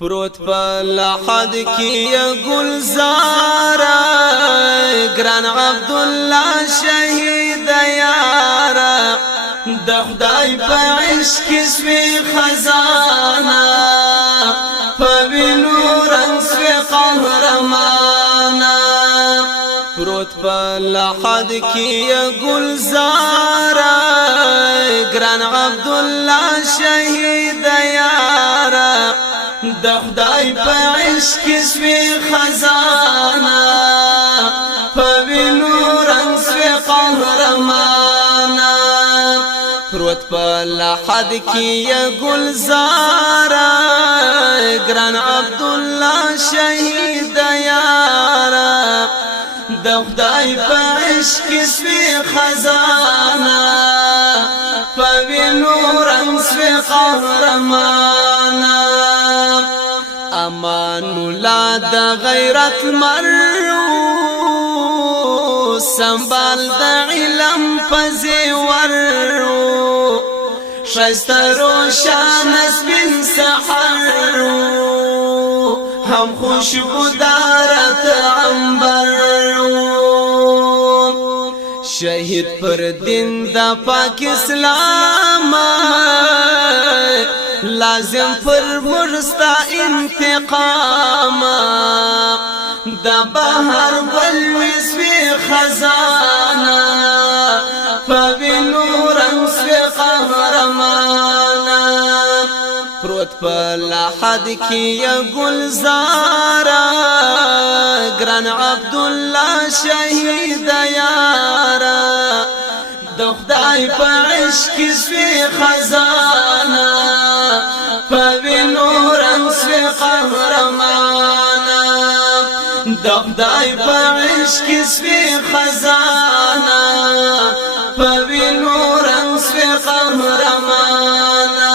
پروت په لحد کې گلزارا ګران عبد الله شهید یارا د خدای په عشق سوی خزانه په وینو رنگ سوی قهرمانه پروت په لحد کې گلزارا ګران عبد الله شهید یارا د خدای په عشق سوی خزانه په وینو رنگ سوی قهرمانه پروت په لحد کې گلزارا ګران عبد الله شهید یارا د خدای په عشق سوی خزانه په وینو رنگ سوی قهرمانه امان الله د غیرت مرو سنبال د علم فزور شسترو شان سپین سحر هم خوشبو دارت عنبر شهید پر دین د پاک اسلام لازم پر مرستا انتقام دا بحر والوسوی خزانه فوینو رنگ سوی قهرمانه پروت په لحد کې گلزارا ګران عبد الله شهید یارا د خدای په عشق سوی خزانه پوینو رنگ سوی قهرمانه د خدای په عشق سوی خزانه پوینو رنگ سوی قهرمانه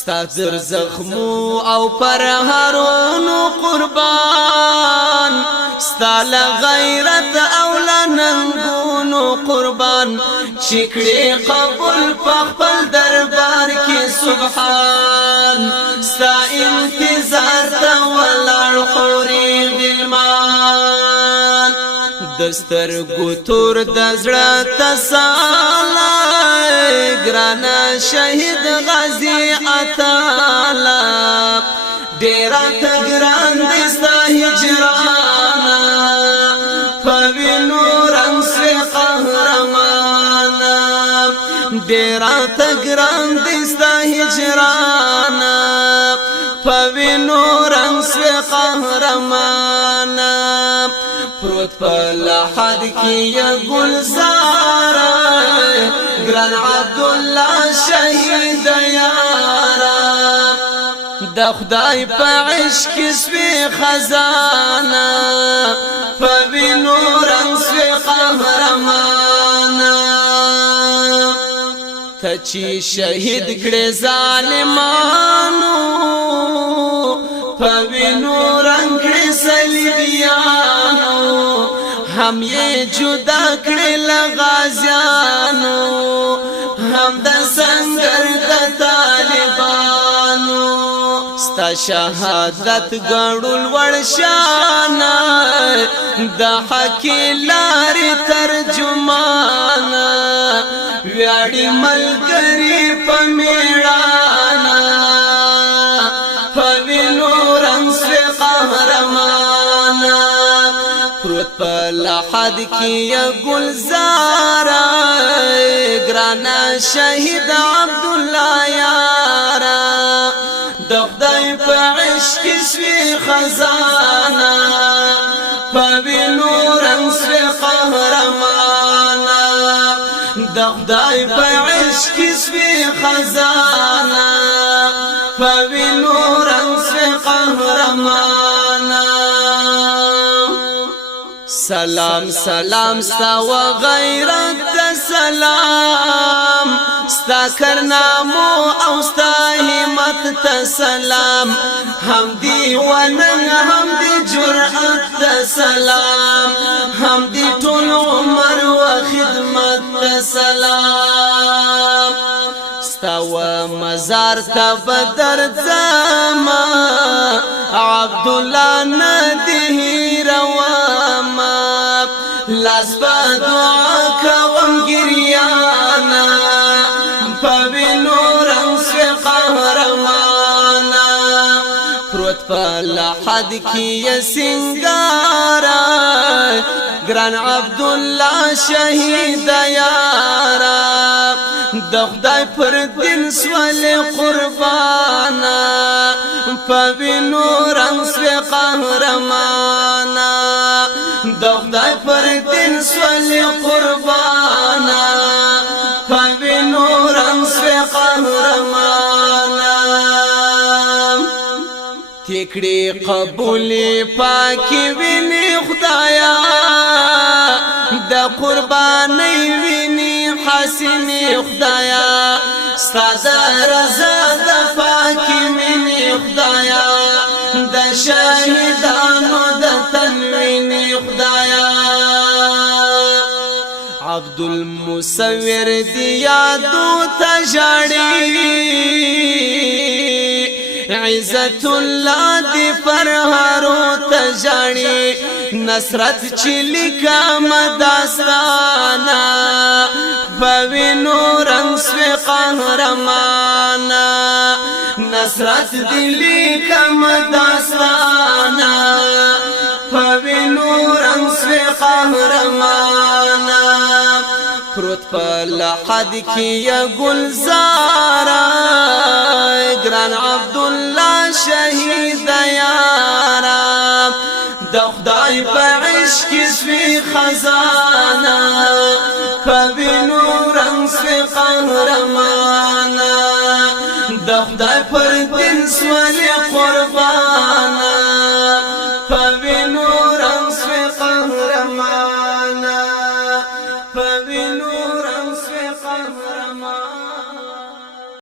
ستا در زخمو او پرهارونو قربان ستا لغیرت او لننگونو قربان چکڑی قبول پخپل دربار کی سبحان ستا انتظار تا ولار خوری غلمان دستر گتور دزڑا تسالا گرانا شہید غازی عطالا دیرا تگران دستا ہجرانا فوینو رنگ سوی قهرمانا دیرا تگران دستا ہجرانا فوینو رنگ سوی قهرمانا پروت په لحد کې گلزارا ګران عبد الله شهید یارا د خدای په عشق سوی خزانه فوینو رنگ سوی قهرمانه ته چې شهید کړې ظالمانو فوینو رنگ کړې صلیبیانو هم یې جدا کړې لغازیانو هم د سنگر د طالبانو ستا شهادت ګړول ورشانه د حق لارې ترجمانه ویاړي ملګری په میړانه فوینو رنگ سوی قهرمانه پروت په لحد کې گلزارا ګرانا شهید عبد الله یارا د خدای په عشق سوی خزانه فوینو رنگ سوی قهرمانه د خدای په عشق سوی خزانه فوینو رنگ سوی قهرمانه سلام سلام ستا و غیرت سلام ستا کرنامو او ستا همت سلام هم دی ونن هم دی جرأت سلام هم دی طول عمر و خدمت سلام ستا و مزار ته بدر زما عبدالله ندی رواما لاس په دعا کوم ګریانا پوینو رنگ سوی قهرمانا پروت په لحد کی سنگارا گران عبدالله شهید یارا د خدای پر دین سوال قربانا پوینو رنگ سوی قهرمانا د خدای پر دین سوال قربانا پوینو رنگ سوی قهرمانا تکړی قبول پاکی ویني خدایا د قربانی ویني حسینی خدایا ستاسو رضا د پاکی ویني خدایا د شهیدانو د تنویني خدایا عبدالمصور دی یادو تجاړي عزت الله دی فرهارو تجاړي نصرت چلی کام داستانا پوینو رنگ سوی قهرمانا نصرت دلی کام داستانا پوینو رنگ سوی قهرمانا پروت په لحد کی گلزارا گران عبدالله شهید یارا د خدای په عشق سوی خزانه پوینو رنگ سوی قهرمانا د خدای پر دین سوال قربانا پوینو رنگ سوی قهرمانا پوینو رنگ سوی قهرمانا